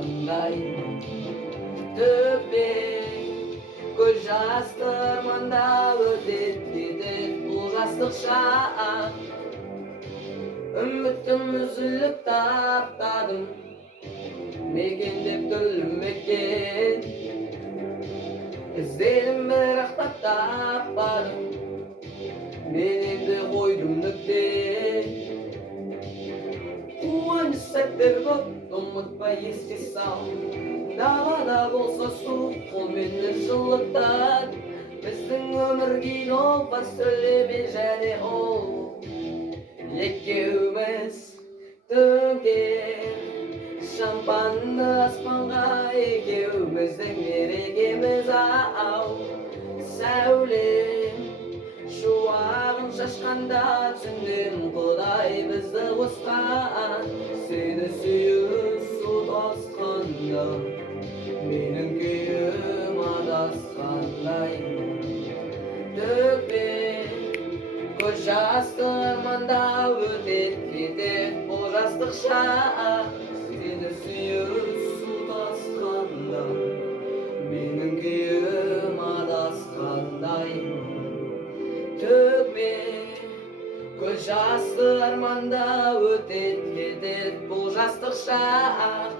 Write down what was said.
қандай төкпей көз жастырманда өтеді бұл жастық шақ. Үмітім үзіліп таптадым мекендеп түрлі мекен. Іздедім бірақ таппадым, мен енді қойдым нүкте. Қуаныш сәттер көп, ұмытпай еске сал. Далада болса су, ол мені жылытады. Біздің өмір кино бар, сөйлеме және ол. Екеуміз төңкер шампанды аспанға, екеуміздің мерекеміз ау. Сәулем шуағын шашқанда, түннен Құдай бізді қосқан. Сені сүйіп су тасқанда, менің күйім адасқандай. Төкпе көз жастырманда өтеді бұл жастық шақ. Сені сүйіп су тасқанда, менің күйім адасқандай. Төкпе көз жастырманда өтеді бұл жастық шақ.